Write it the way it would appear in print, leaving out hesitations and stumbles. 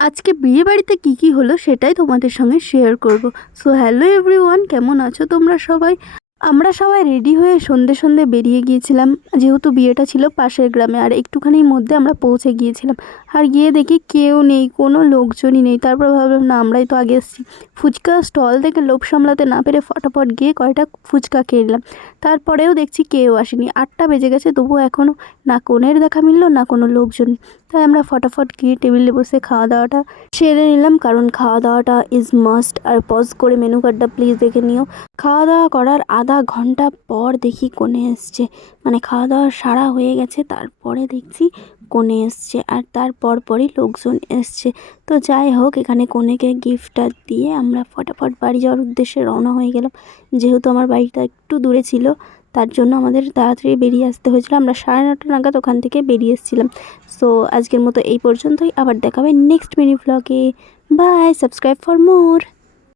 আজকে বিয়ে বাড়িতে কী হলো সেটাই তোমাদের সঙ্গে শেয়ার করব। সো হ্যালো এভরিওয়ান, কেমন আছো তোমরা সবাই? আমরা সবাই রেডি হয়ে সন্ধে সন্ধে বেরিয়ে গিয়েছিলাম, যেহেতু বিয়েটা ছিল পাশের গ্রামে, আর একটুখানির মধ্যে আমরা পৌঁছে গিয়েছিলাম। আর গিয়ে দেখি কেউ নেই, কোনো লোকজনই নেই। তারপর ভাবলাম না, আমরাই তো আগে এসেছি। ফুচকা স্টল থেকে লোভ সামলাতে না পেরে ফটাফট গিয়ে কয়টা ফুচকা খেয়ে নিলাম। তারপরেও দেখছি কেউ আসেনি, 8টা বেজে গেছে, তবুও এখনও না কনের দেখা মিললো না কোনো লোকজন। তাই আমরা ফটাফট গিয়ে টেবিলে বসে খাওয়া দাওয়াটা সেরে নিলাম, কারণ খাওয়া দাওয়াটা ইজ মাস্ট। আর পজ করে মেনু কার্ডটা প্লিজ দেখে নিও। খাওয়া দাওয়া করার আধা ঘন্টা পর দেখি কনে এসছে, মানে খাওয়া দাওয়া সারা হয়ে গেছে, তারপরে দেখছি কনে এসছে, আর তার পরপরই লোকজন এসছে। তো যাই হোক, এখানে কনেকে গিফটটা দিয়ে আমরা ফটাফট বাড়ি যাওয়ার উদ্দেশ্যে রওনা হয়ে গেলাম। যেহেতু আমার বাড়িটা একটু দূরে ছিল, তার জন্য আমাদের তাড়াতাড়ি বেরিয়ে আসতে হয়েছিল। আমরা 9:30 নাগাদ ওখান থেকে বেরিয়ে এসেছিলাম। সো আজকের মতো এই পর্যন্তই, আবার দেখাবে নেক্সট মিনি ব্লগে। Bye, subscribe for more.